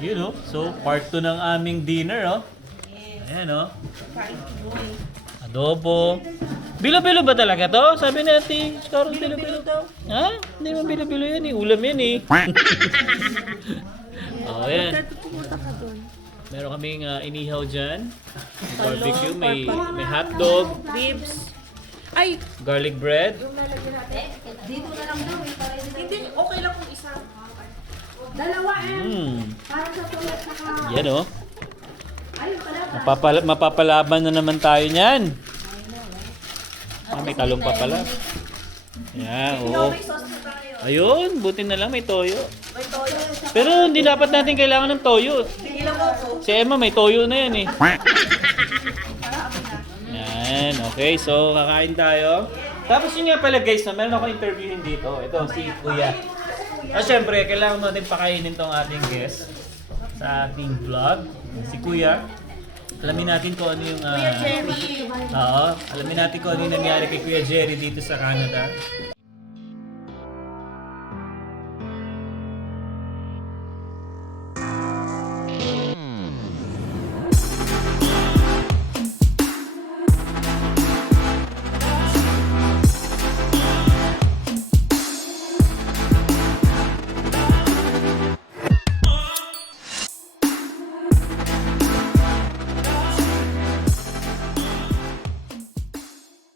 Yun oh. So, part 2 ng aming dinner oh. Ayan oh. Adobo. Bilo-bilo ba talaga to? Sabi ni Ate Carol, bilo-bilo to. Ha? Hindi naman bilo-bilo yan eh. Ulam yan eh. Oh, ayan. Meron kaming inihaw dyan. May barbecue, may hotdog, Ribs. Ay! garlic bread. Dito na lang daw eh. Para Hindi, okay lang kung isa. dalawa Para sa tulad saka... Yan oh. Ayun pala. Mapapalaban na naman tayo niyan. May talong pa pala. Yan, oo. May sauce na tayo. Ayun, buti na lang may toyo. May toyo. Pero hindi dapat natin kailangan ng toyo. Tigilan mo ako. Si Emma may toyo na yan eh. Yan, okay. So, kakain tayo. Tapos yun nga pala guys, no, meron ako interviewin dito. Ito, si Kuya. Syempre, kailangan natin pakainin tong ating guest sa ating vlog. Si Kuya. Alamin natin kung ano yung... Kuya Jerry. Oo, alamin natin kung ano yung nangyari kay Kuya Jerry dito sa Canada.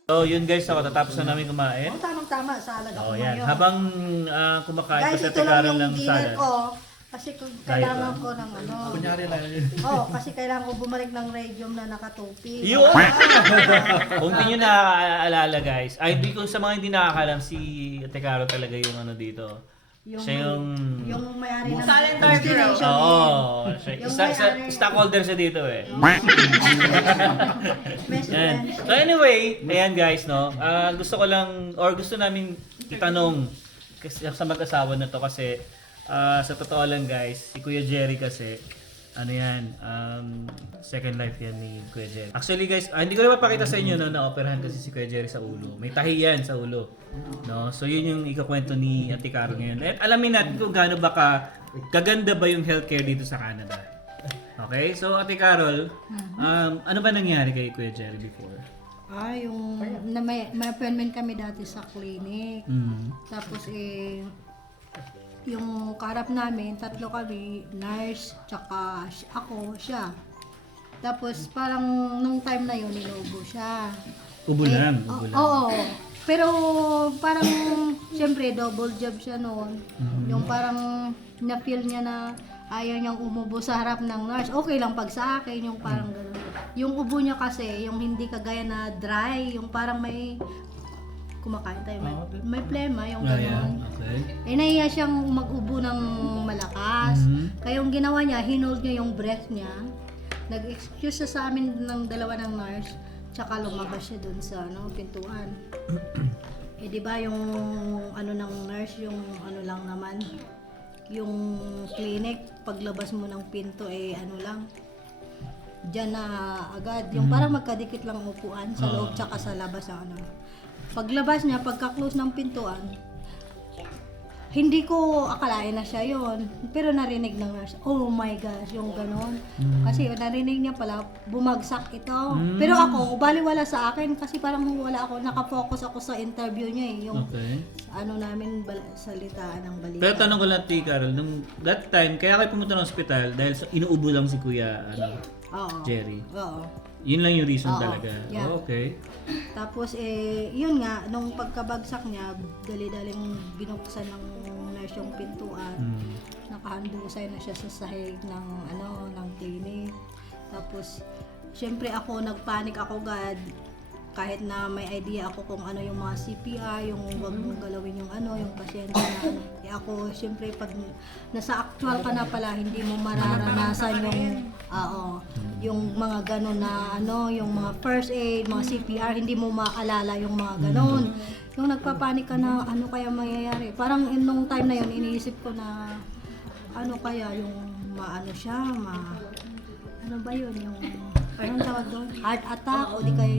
So yun guys, so tatapos na namin kumain. Tamang-tama, salad ako Oh, yan. ngayon. Habang kumakain Guys, pa sa ito lang Tekaran yung ng dinner salad. ko. Kasi kung kailangan ko ng ano. Kunyari lang yun. Kasi kailangan ko bumalik ng radium na nakatupi. Yun! Kung hindi nyo naaalala guys, ay di kung sa mga hindi nakakalam, si Tekaran talaga yung ano dito. Siya yung may-ari ng Silent destination. Oo. Yung Stockholder siya dito eh. Best Yan. friend. So anyway, ayan guys, no. Gusto ko lang or gusto namin itanong kasi sa mag-asawa na to kasi sa totoo lang guys, si Kuya Jerry kasi ano yan, second life yan ni Kuya Jerry. Actually guys, hindi ko na mapakita sa inyo no, na-operahan kasi si Kuya Jerry sa ulo. May tahi yan sa ulo. No? So yun yung ikakwento ni Ate Carol ngayon. At alamin natin kung gaano ba kaganda ba yung healthcare dito sa Canada. Okay? So Ate Carol, ano ba nangyari kay Kuya Jerry before? Yung may appointment kami dati sa clinic. Tapos yung kaharap namin, tatlo kami, nurse, tsaka ako, siya. Tapos parang nung time na yun, inuubo siya. Ubo lang, ubo lang. Oo. Pero parang, siyempre, double job siya noon. Yung parang na-feel niya na ayaw niyang umubo sa harap ng nurse. Okay lang pag sa akin, yung parang gano'n. Yung ubo niya kasi, yung hindi kagaya na dry, yung parang may kumakain tayo, may plema, yung gano'n. Okay. Nahiya siyang mag-ubo ng malakas. Kaya yung ginawa niya, hinold niya yung breath niya. Nag-excuse siya sa amin ng dalawa ng nurse, tsaka lumabas siya dun sa pintuan. Di ba yung ano ng nurse, yung ano lang naman, yung clinic, paglabas mo ng pinto ano lang, dyan na agad. Yung parang magkadikit lang upuan sa loob tsaka sa labas ang ano. Paglabas niya, pagka-close ng pintuan, hindi ko akalain na siya yon. Pero narinig ng nurse, oh my gosh, yung ganon. Kasi narinig niya pala, bumagsak ito. Pero ako, baliwala sa akin kasi parang wala ako, nakafocus ako sa interview niya yung ano namin, salitaan ng balita. Pero tanong ko lang, Ate Carol, nung that time, kaya kayo pumunta ng ospital dahil inuubo lang si Kuya Jerry? Oo. Yun lang yung reason Oo, talaga? yeah. Okay. Tapos yun nga, nung pagkabagsak niya, dali-daling binuksan ng nurse yung pintuan. Nakahandusay na siya sa sahig ng ng clinic. Tapos syempre ako nagpanik ako agad kahit na may idea ako kung ano yung mga CPR, yung huwag mong galawin yung yung pasyente na ako syempre pag nasa actual ka na pala hindi mo mararanasan yung mga ganon na yung mga first aid, mga CPR, hindi mo maalala yung mga ganon. Yung nagpapanik ka na ano kaya mangyayari. Parang nung time na yun iniisip ko na ano kaya yung ano ba yun yung anong tawag doon? Heart attack o di kay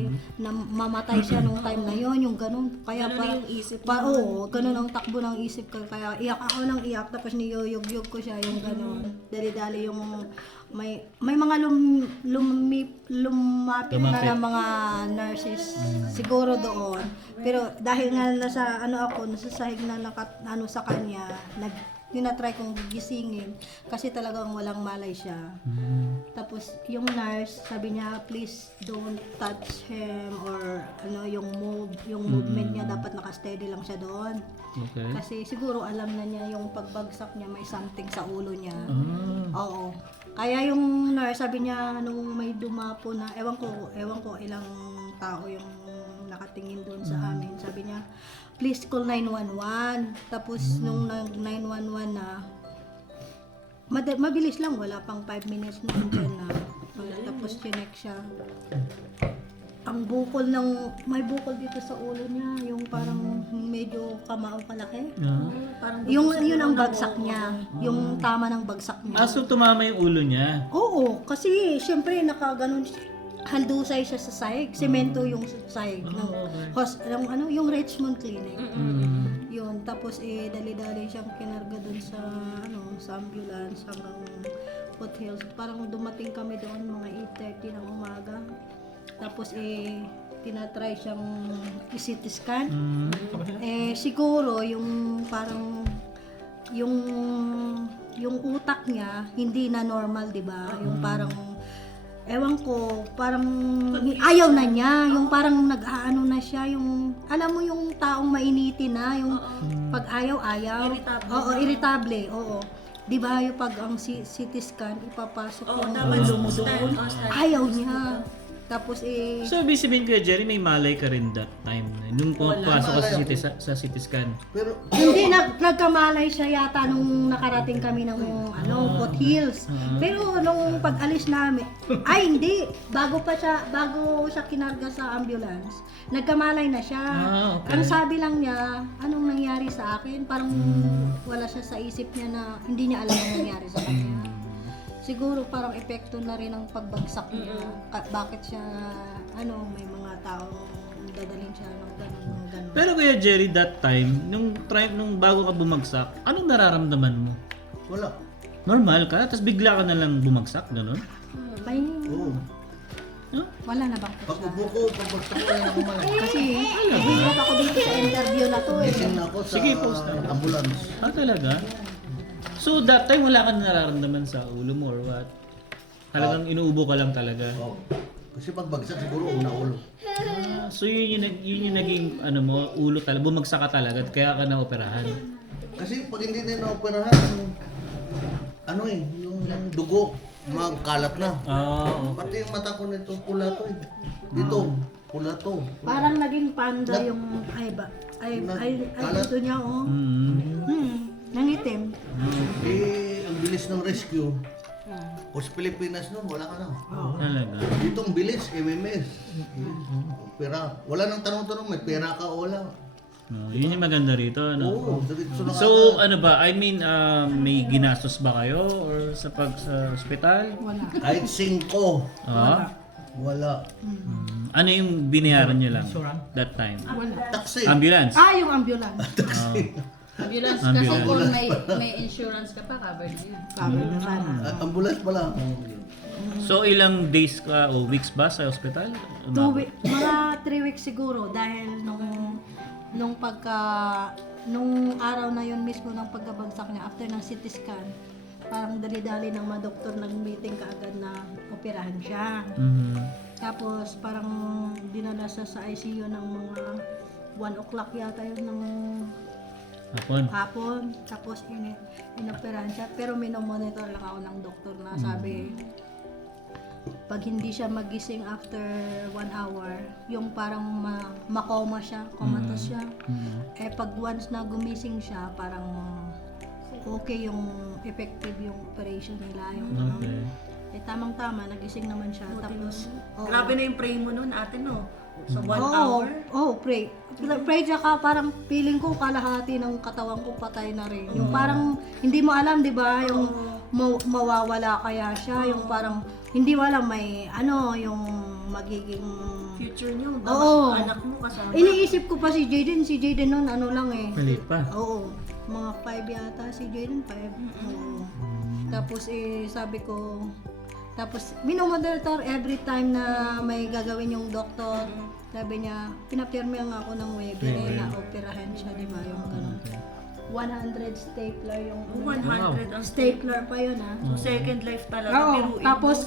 mamatay siya nung time na yon, yung ganun. Kaya Ganun parang yung isip mo. oo, ganun ang takbo ng isip ko. Kaya iyak ako ng iyak tapos niyuyug-yug ko siya yung ganun. Dali-dali yung may mga lumapit na Lumapit. ng mga nurses siguro doon. Pero dahil nga nasa nasa sahig na sa kanya, tinatry kong gisingin kasi talagang walang malay siya. Tapos yung nurse, sabi niya, please don't touch him or yung movement niya dapat naka-steady lang siya doon. Okay. Kasi siguro alam na niya yung pagbagsak niya may something sa ulo niya. Oo. Kaya yung nurse, sabi niya nung may dumapo na, ewan ko ilang tao yung nakatingin doon sa amin. Sabi niya, please call 911. Tapos nung 911 na, mabilis lang, wala pang 5 minutes na andyan na. Tapos chinek siya. Ang may bukol dito sa ulo niya, yung parang medyo kamao kalaki. Parang Yun ang bagsak niya, yung tama ng bagsak niya. So tumama yung ulo niya. Oo, kasi syempre nakaganon handusay siya sa sahig, semento yung sahig ng yung Richmond Clinic. Yun, tapos dali-dali siyang kinarga dun sa sa ambulance hanggang Foothills. Parang dumating kami doon mga 8:30 ng umaga. Tapos tinatry siyang i-CT scan. Siguro yung parang yung utak niya hindi na normal, 'di ba? Yung parang ewan ko, parang ayaw na niya, yung parang nag-aano na siya, yung alam mo yung taong mainitin na, yung pag ayaw-ayaw. Irritable. Oo, irritable, oo. 'Di ba yung pag ang CT scan ipapasok Oo, yung dapat ulo mo stand. doon. Stand. Ayaw niya. Tapos So, ibig sabihin Kuya Jerry, may malay ka rin that time. Nung pumapasok ka sa CT scan. Pero hindi nagkamalay siya yata nung nakarating kami ng Foothills. Pero nung pag-alis namin, ay hindi, bago siya kinarga sa ambulance, nagkamalay na siya. Okay. Ang sabi lang niya, anong nangyari sa akin? Parang wala siya sa isip niya na hindi niya alam ang nangyari sa kanya. Siguro parang epekto na rin ang pagbagsak niya. Bakit siya, may mga tao dadalhin siya ng gano'n. Pero Kuya Jerry, that time, nung bago ka bumagsak, anong nararamdaman mo? wala. Normal ka, tapos bigla ka na lang bumagsak, gano'n? Ay, Oo. Huh? wala na bang Pag ubo ko, pagbagsak ko na kumain. Kasi hirap ako dito sa interview na to eh. Gising na ako sa Sige, post na. ambulance. Talaga? So, that time, wala ka na nararamdaman sa ulo mo or what? Talagang inuubo ka lang talaga? Oo. Kasi pagbagsak siguro una ulo. So, yun yung naging, ulo talaga, bumagsak ka talaga at kaya ka na-operahan. Kasi pag hindi na operahan, yung dugo, magkalat na. Pati yung mata ko nito, pula to eh. Dito, pula to. Parang naging panda yung dito niya oh. Nangitim. Ang bilis ng rescue. Sa Pilipinas nun, wala ka na. Talaga? Dito ang bilis, MMS. Pera. Wala nang tanong-tanong, may pera ka o wala. Yun yung maganda rito, Oo, diretso na So, may ginastos ba kayo or sa ospital? Wala. Kahit 5, wala. Ano yung binayaran nyo lang that time? Taxi. Ambulance? Yung ambulance. Ambulance Ambulance. kasi kung may insurance ka pa, covered na yan. Covered na sana. Ambulance pala. So, ilang days ka o weeks ba sa ospital? Mga 3 weeks siguro dahil nung araw na yun mismo ng pagkabagsak niya after ng CT scan, parang dali-dali ng mga doktor nag-meeting kaagad na operahan siya. Tapos parang dinala siya sa ICU ng mga 1 o'clock yata yun ng hapon. Tapos inoperahan siya. Pero minomonitor lang ako ng doktor na sabi, pag hindi siya magising after 1 hour, yung parang makoma siya, comatose siya. Pag once na gumising siya, parang okay yung effective yung operation nila. Yung Okay. Eh tamang-tama, nagising naman siya. Tapos, oo. Grabe na yung pray mo nun, ate, no? Sa 1 Oo, hour. pray. Pray tsaka parang feeling ko kalahati ng katawan ko patay na rin. Yung parang hindi mo alam, 'di ba? Yung mawawala kaya siya, yung parang hindi mo alam may yung magiging Future niyo, Oo. anak mo kasama. iniisip ko pa si Jaden noon ano lang eh. Maliit pa. Oo. Mga 5 yata si Jaden, 5. Oo. Tapos sabi ko, tapos minomonitor every time na may gagawin yung doktor. Sabi niya, pinapirme nga ako ng Weber na operahan siya, di ba? Yung ganun. 100 stapler yung 100 ang stapler pa yun So, second life talaga. Oo. Biruin mo. Tapos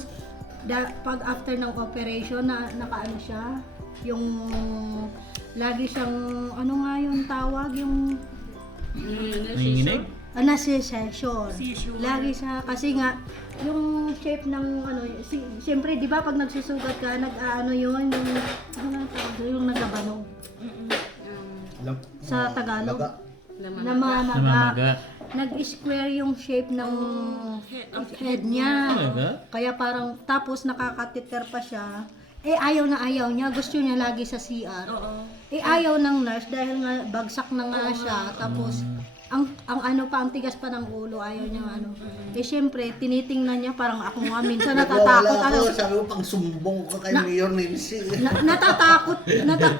pag after ng operation na nakaano siya, yung lagi siyang ano nga yung tawag yung Nanginginig? Nasi-session. Seizure. Lagi siya, kasi nga, yung shape ng siyempre, di ba pag nagsusugat ka, nag-ano yun, yung nagabanog. Sa Tagalog. Namamaga. Namamaga. Nag-square yung shape ng head niya. Talaga? Kaya parang, tapos nakakatiter pa siya. Ayaw na ayaw niya. Gusto niya lagi sa CR. Oo. Ayaw ng nurse dahil nga bagsak na nga siya. Tapos, ang ang tigas pa ng ulo, ayaw niya syempre, tinitingnan niya parang ako nga minsan natatakot. Wala ako, sabi ko pang sumbong ka kay Mayor Nancy. Natatakot,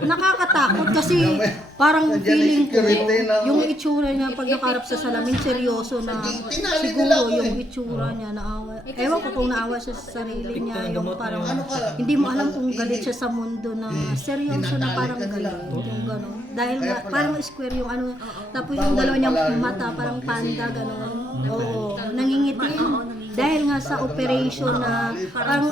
nakakatakot kasi parang Nandiyan feeling yung ko security na- yung itsura niya pag nakarap sa salamin, seryoso na Tinali nila siguro ako yung eh. itsura niya naawa. Ewan ko kung naawa siya sa sarili niya, yung parang Ano ka? hindi mo alam kung galit siya sa mundo na seryoso na parang galit, yung gano'n. Dahil nga, parang square yung tapos yung dalawa niyang mata, parang panda, gano'n. Oo, nangingiti. Dahil nga sa operation na parang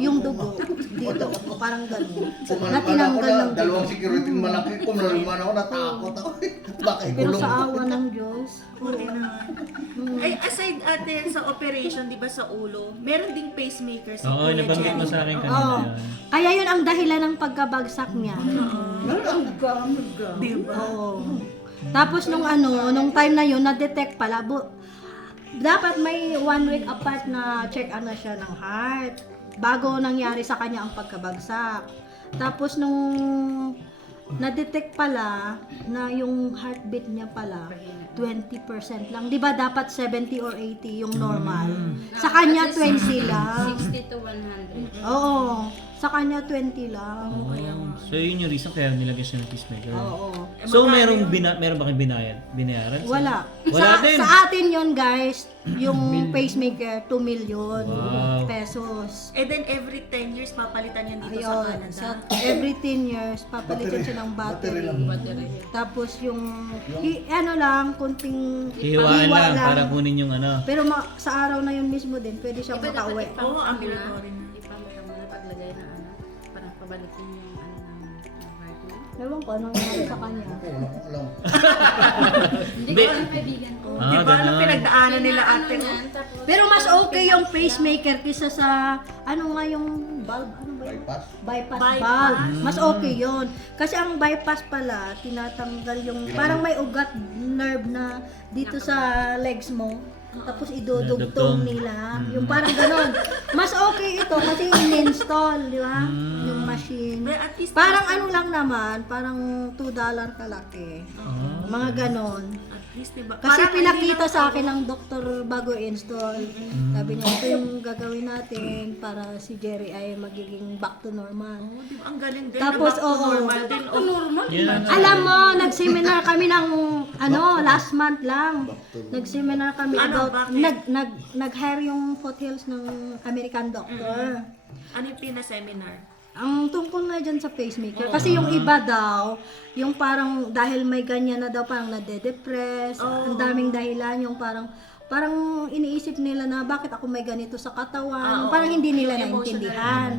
yung dugo dito, parang gano'n. Na tinanggal ng dugo. Dalawang security malaki ko, naluman ako, natakot ako. Baka Pero ikulong. sa awa ng Diyos, Ay, aside ate sa operation, di ba sa ulo, meron ding pacemaker sa Oo, Kuya nabanggit mo Jerry. sa akin kanina Oo. yun. Kaya yun ang dahilan ng pagkabagsak niya. Di ba? Oo. Tapos nung time na yun, na-detect pala, dapat may 1 week apart na check siya ng heart bago nangyari sa kanya ang pagkabagsak. Tapos nung na-detect pala na yung heartbeat niya pala 20% lang. 'Di ba dapat 70 or 80 yung normal? Sa kanya 20 lang. 60 to 100. Oo. Sa kanya 20 lang. So yun yung reason kaya nilagyan siya ng peacemaker. Oo. So meron ba kayong binayaran? Wala. Wala din. Sa atin yon guys, yung pacemaker 2 million Wow. pesos. And then every 10 years papalitan yan dito sa Ayun, Canada. every 10 years papalitan siya ng battery. Tapos yung kunting Hiwaan hiwa lang para kunin yung ano. Pero sa araw na yun mismo din, pwede siyang makauwi. Oo, ambulatory na. Ipamukha mo na paglagay na parang pabalikin yung ng heart niya. Ewan ko, anong nangyari sa kanya. Wala ko alam. Hindi ko alam kaibigan ko. Ah, Di ba? Ano ganun. pinagdaanan nila ate? Yan, tapos, Pero mas okay yung pacemaker kisa sa, yung valve, ano ba yun? Bypass. Bypass Bypass. valve. Mas okay yon. Kasi ang bypass pala, tinatanggal yung, parang may ugat nerve na dito sa legs mo. Tapos idudugtong nila. Yung parang ganon. Mas okay ito kasi in-install, di ba? Yung machine. But at least, Parang lang naman, parang $2 kalaki. Mga ganon. at least, di ba? Kasi Parang pinakita hindi sa akin ng doktor bago install. Sabi niya, ito yung gagawin natin para si Jerry ay magiging back to normal. Oh, di ba? Ang galing din. Tapos, na back to oo. normal din. Normal. Yan. Alam mo, nag-seminar kami ng last month lang. Nag-seminar kami Ano, about bakit? nag-hire yung foothills ng American doctor. Ano yung pina-seminar? Ang tungkol nga dyan sa pacemaker. Kasi yung iba daw, yung parang dahil may ganyan na daw, parang nade-depress, ang daming dahilan, yung parang iniisip nila na bakit ako may ganito sa katawan. Parang hindi nila naintindihan.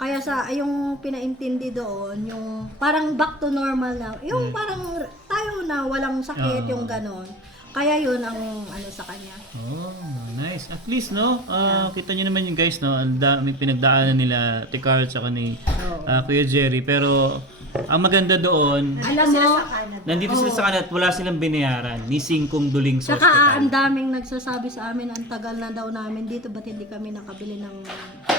Kaya yung pinaintindi doon, yung parang back to normal na, yung parang tayo na walang sakit, yung ganon. Kaya yun ang sa kanya. Oh, nice. At least, no? Kita nyo naman yung guys, no? Ang daming pinagdaanan nila, Ate Carl, tsaka ni Kuya Jerry. Pero, Ang maganda doon, Alam mo, nandito sila sa kanat, wala silang binayaran ni Singkong Duling sa tsaka ang hospital. daming nagsasabi sa amin, ang tagal na daw namin dito, ba't hindi kami nakabili ng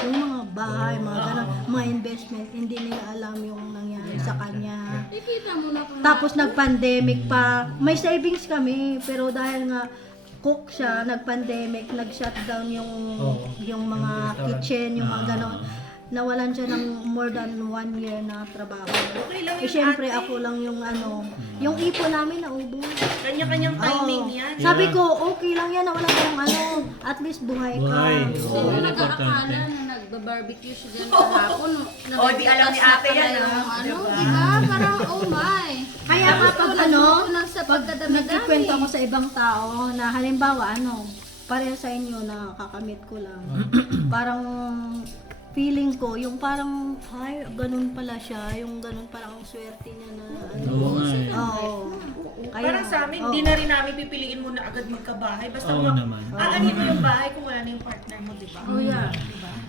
yung mga bahay, mga ganun, mga investment, hindi nila alam yung nangyari sa kanya. Ikita mo na kung Tapos nag-pandemic pa, may savings kami, pero dahil nga cook siya, nag-pandemic, nag-shutdown yung mga kitchen, yung mga ganon. Nawalan siya ng more than 1 year na trabaho. lang Eh yun, syempre ate. ako lang yung yung ipo namin naubos. Kanya-kanyang timing Oo. yan. Sabi ko, okay lang yan, wala kang at least buhay ka. Buhay. sino Oo, nag-aakala importante. na nagba-barbecue siya dyan kahapon. Oh, di alam ni ate yan, Yung diba? Parang, oh my. Kaya kapag Sa pagkadami-dami. nagkikwento ako sa ibang tao na halimbawa pareho sa inyo na kakamit ko lang. Parang feeling ko, yung parang, ay, ganun pala siya, yung ganun parang ang swerte niya na, Oo nga eh. Oo. Parang sa amin, di na rin namin pipiliin mo na agad magkabahay. Basta Oo naman. aanin mo yung bahay kung wala na yung partner mo, di ba? Oh yeah.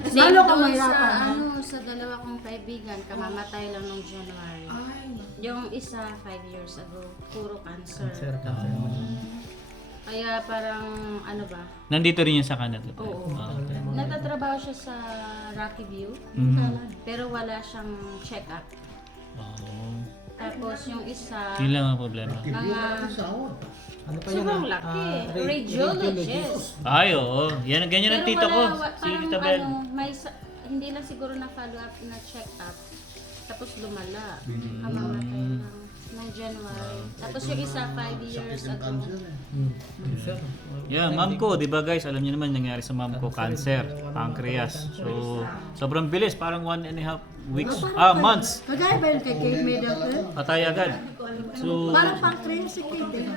Lalo Lalo ka doon sa mahirapan. sa dalawa kong kaibigan, kamamatay lang nung January. Ay, Yung isa 5 years ago, puro cancer. Kaya parang ano ba? Nandito rin yan sa Canada. Oo. Okay. Nagtatrabaho siya sa Rocky View, Mhm. pero wala siyang check-up. Oo. Tapos yung isa, Yun lang ang problema. mga Ano pa yun? sobrang laki, radiologist. Ay, oo. Yan, ganyan ang Pero tita ko. Si parang Tita Bel. hindi lang siguro na follow up na check-up. Tapos lumala. Kamamatay ng January. Tapos yung isa 5 years ago. Yeah, mom ko, di ba guys, alam niyo naman nangyari sa mom ko, cancer, pancreas. So, sobrang bilis, parang 1.5 weeks, months, Kagaya ba yun kay Kate Middleton? patay agad. So, Parang pancreas si Kate eh.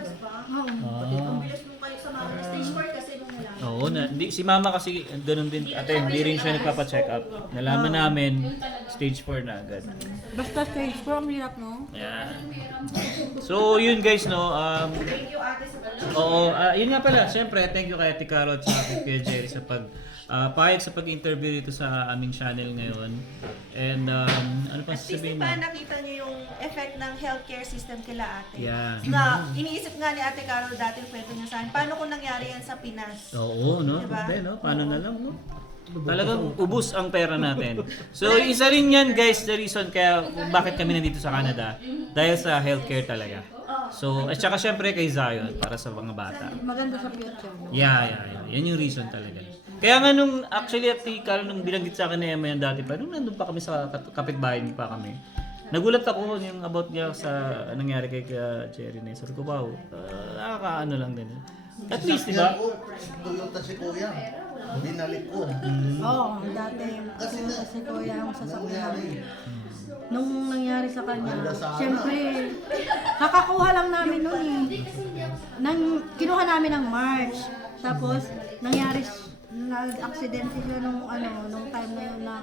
Oo. bilis mo kayo sa mga stage 4 kasi nung wala. oo na, si mama kasi ganun din, ate, hindi rin siya nagpapa-check up. Nalaman namin, stage 4 na agad. Basta stage 4, ang hirap no? Yeah. So, yun guys, no, Thank you ate sa oo, yun nga pala, syempre, thank you kay Ate Caro at sa kay Kuya Jerry sa payag sa pag-interview dito sa aming channel ngayon. And ano pa At least sasabihin mo? pa nakita niyo yung effect ng healthcare system kila ate. Yeah. Na iniisip nga ni Ate Carol dati kwento niya sa akin, paano kung nangyari yan sa Pinas? Oo, no? Diba? Hindi, no? Paano na lang, no? Talagang ubus ang pera natin. So, isa rin yan, guys, the reason kaya kung bakit kami nandito sa Canada. Dahil sa healthcare talaga. So, at saka syempre kay Zion, para sa mga bata. Maganda sa future. No? Yeah. Yan yung reason talaga. Kaya nga nung, actually, at Carl, nung binanggit sa akin ni Emma yan dati pa, nung nandun pa kami sa kapitbahay pa kami, nagulat ako yung about niya sa nangyari kay Jerry na yun. Sabi ko, wow, nakakaano lang din. At least, di ba? Toyota si Kuya. Binalik ko. Oo, dati kasi kuya ang sasakyan. Nung nangyari sa kanya, syempre, kakakuha lang namin noon eh. Kinuha namin ng March. Tapos, nag-aksidente siya nung time na yun na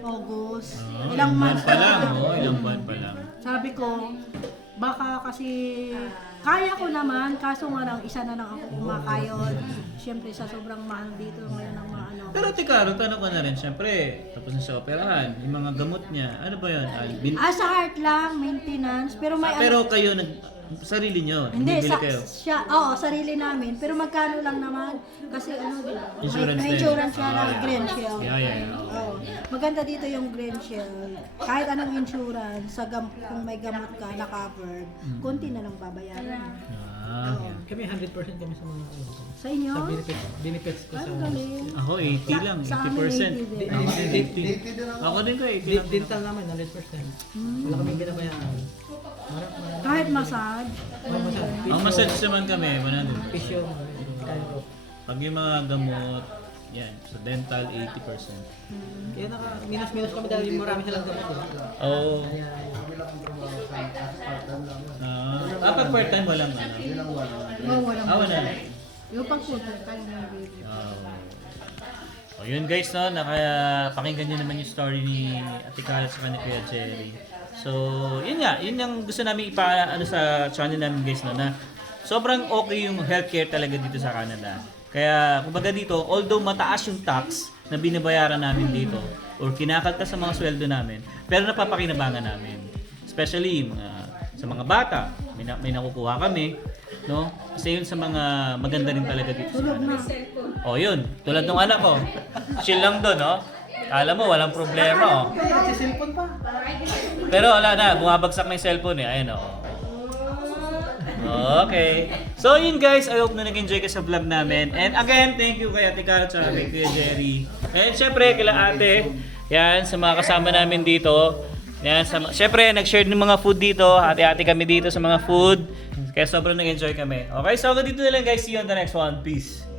August. Ilang months pa lang. na. Oo, ilang buwan pa lang. Sabi ko, baka kasi kaya ko naman, kaso nga lang isa na lang ako kumakayod. Siyempre sa sobrang mahal dito ngayon ng mga Pero Tikaro, tanong ko na rin, syempre, tapos na siya operahan, yung mga gamot niya, ano ba yun? sa heart lang, maintenance, pero may Pero kayo, sarili nyo, hindi, bibili kayo. sarili namin. Pero magkano lang naman, kasi Insurance may din. insurance siya ng Green Shield. Yeah. Oo. Maganda dito yung Green Shield. Kahit anong insurance, kung may gamot ka na covered, konti na lang babayaran. Kami 100% kami sa mga Sa inyo? sa benefits ko sa... Ang galing. Ako 80 lang, Sa amin, 80%. 80 din. Ako 80. Dito din ako. Ako din ko 80 lang. Dental naman 100%. Wala kami binabayaran. Kahit massage. Ang massage naman kami, 100. Pisyo, kayo. Pag yung mga gamot, yan, sa dental 80%. Kaya minus kami dahil marami silang gamot. Oo. Pag part-time walang ano. Walang Wala. yung pag-punta, kaya na yung baby. So yun guys, no, pakinggan nyo naman yung story ni Ate Carla at ni Kuya Jerry. So, yun nga, yun yung gusto namin sa channel namin guys, no, na sobrang okay yung healthcare talaga dito sa Canada. Kaya, kumbaga dito, although mataas yung tax, na binabayaran namin dito or kinakalta sa mga sweldo namin, pero napapakinabangan namin. Especially sa mga bata, may nakukuha kami, no? Kasi yun sa mga maganda rin talaga dito sa kanila. Oh, yun. Tulad ng anak ko. Chill lang doon, no? Alam mo, walang problema, oh. Pero wala na, bumabagsak na yung cellphone eh. Ayun, oh. Okay. So yun guys, I hope na nag-enjoy ka sa vlog namin. And again, thank you kay Ate Carl at kay Kuya Jerry. And syempre, kila ate, yan, sa mga kasama namin dito. Yan, syempre, nag-share ng mga food dito. Ate-ate kami dito sa mga food. Kaya sobrang nag-enjoy kami. Okay, so hanggang dito na lang guys. See you on the next one. Peace.